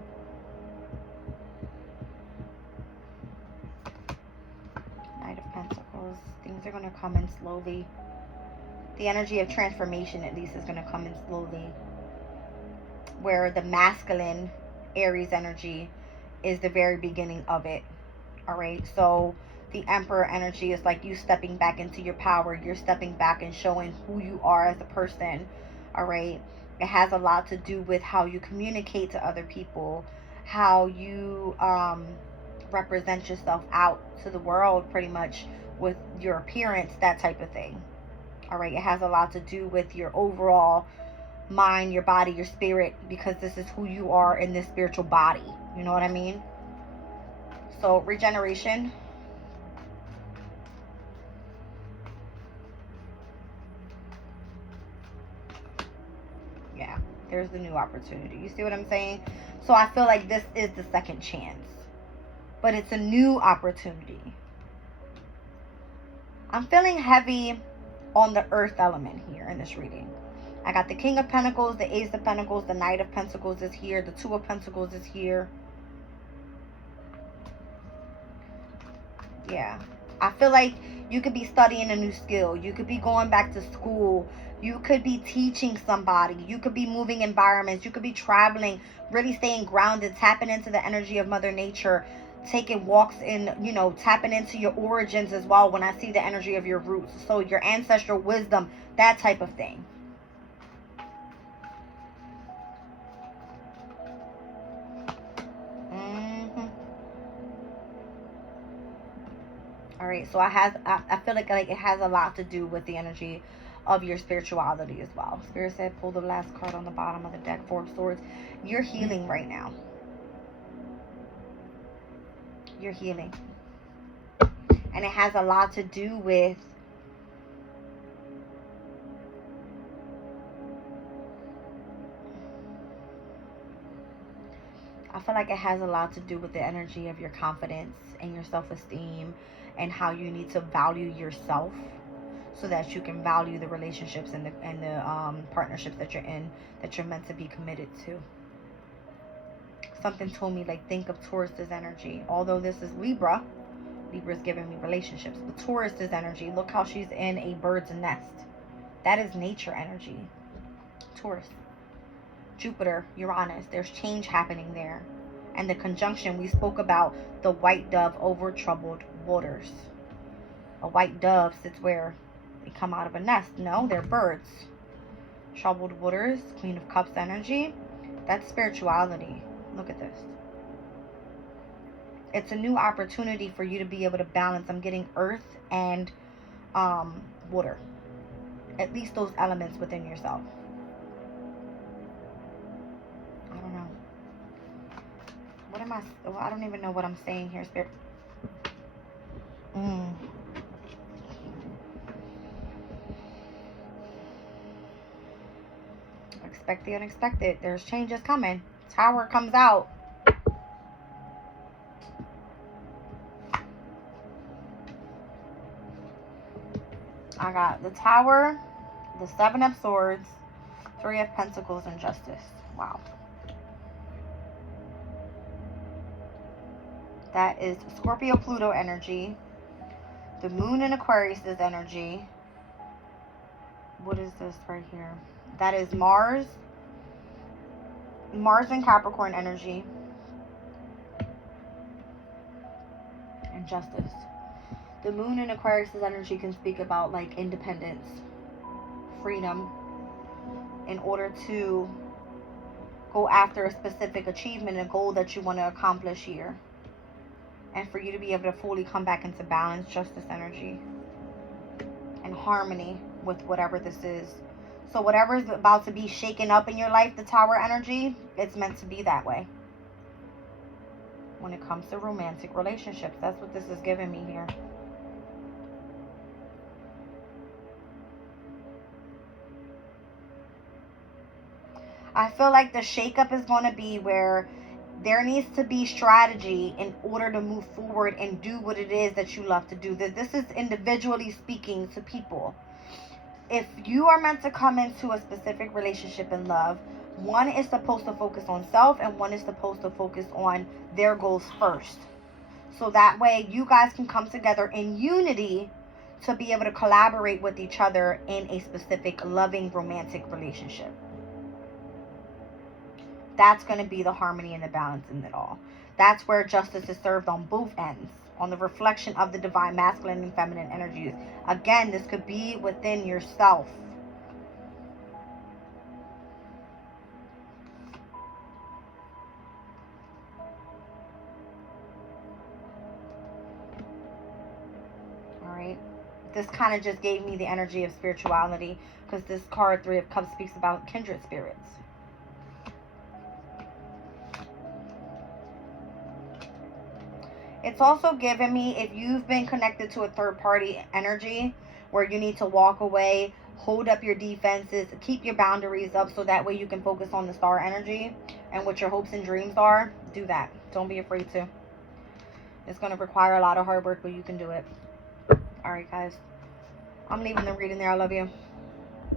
Knight of Pentacles. Things are going to come in slowly. The energy of transformation, at least, is going to come in slowly. Where the masculine Aries energy is the very beginning of it. All right. So the Emperor energy is like you stepping back into your power. You're stepping back and showing who you are as a person. All right. It has a lot to do with how you communicate to other people, how you represent yourself out to the world, pretty much, with your appearance, that type of thing. All right. It has a lot to do with your overall mind, your body, your spirit, because this is who you are in this spiritual body. You know what I mean? So regeneration. Yeah, there's the new opportunity. You see what I'm saying? So I feel like this is the second chance, but it's a new opportunity. I'm feeling heavy on the earth element here in this reading. I got the King of Pentacles, the Ace of Pentacles, the Knight of Pentacles is here, the Two of Pentacles is here. Yeah, I feel like you could be studying a new skill. You could be going back to school. You could be teaching somebody. You could be moving environments. You could be traveling, really staying grounded, tapping into the energy of Mother Nature, taking walks in, you know, tapping into your origins as well when I see the energy of your roots. So your ancestral wisdom, that type of thing. All right, so I feel like it has a lot to do with the energy of your spirituality as well. Spirit said, pull the last card on the bottom of the deck, Four of Swords. You're healing right now. You're healing. And it has a lot to do with I feel like it has a lot to do with the energy of your confidence and your self-esteem and how you need to value yourself so that you can value the relationships and the partnerships that you're in, that you're meant to be committed to. Something told me, like, think of Taurus's energy. Although this is Libra, Libra's giving me relationships, but Taurus's energy, look how she's in a bird's nest. That is nature energy. Taurus. Jupiter, Uranus, there's change happening there. And the conjunction, we spoke about the white dove over troubled waters. A white dove sits where they come out of a nest. No, they're birds. Troubled waters, Queen of Cups energy. That's spirituality. Look at this. It's a new opportunity for you to be able to balance. I'm getting earth and water. At least those elements within yourself. I don't know. What am I? Well, I don't even know what I'm saying here, Spirit. Expect the unexpected. There's changes coming. Tower comes out. I got the Tower, the Seven of Swords, Three of Pentacles, and Justice. Wow. That is Scorpio Pluto energy. The Moon in Aquarius is energy. What is this right here? That is Mars. Mars and Capricorn energy. And Justice. The Moon in Aquarius energy can speak about, like, independence, freedom, in order to go after a specific achievement, a goal that you want to accomplish here. And for you to be able to fully come back into balance, Justice energy, and harmony with whatever this is. So whatever is about to be shaken up in your life, the Tower energy, it's meant to be that way. when it comes to romantic relationships. That's what this is giving me here. I feel like the shakeup is going to be where there needs to be strategy in order to move forward and do what it is that you love to do. This is individually speaking to people. If you are meant to come into a specific relationship in love, one is supposed to focus on self and one is supposed to focus on their goals first. So that way you guys can come together in unity to be able to collaborate with each other in a specific loving romantic relationship. That's going to be the harmony and the balance in it all. That's where justice is served on both ends, on the reflection of the divine masculine and feminine energies. Again, this could be within yourself. Alright. This kind of just gave me the energy of spirituality, because this card, Three of Cups, speaks about kindred spirits. It's also given me, if you've been connected to a third party energy where you need to walk away, hold up your defenses, keep your boundaries up so that way you can focus on the star energy and what your hopes and dreams are, do that. Don't be afraid to. It's going to require a lot of hard work, but you can do it. Alright, guys. I'm leaving the reading there. I love you.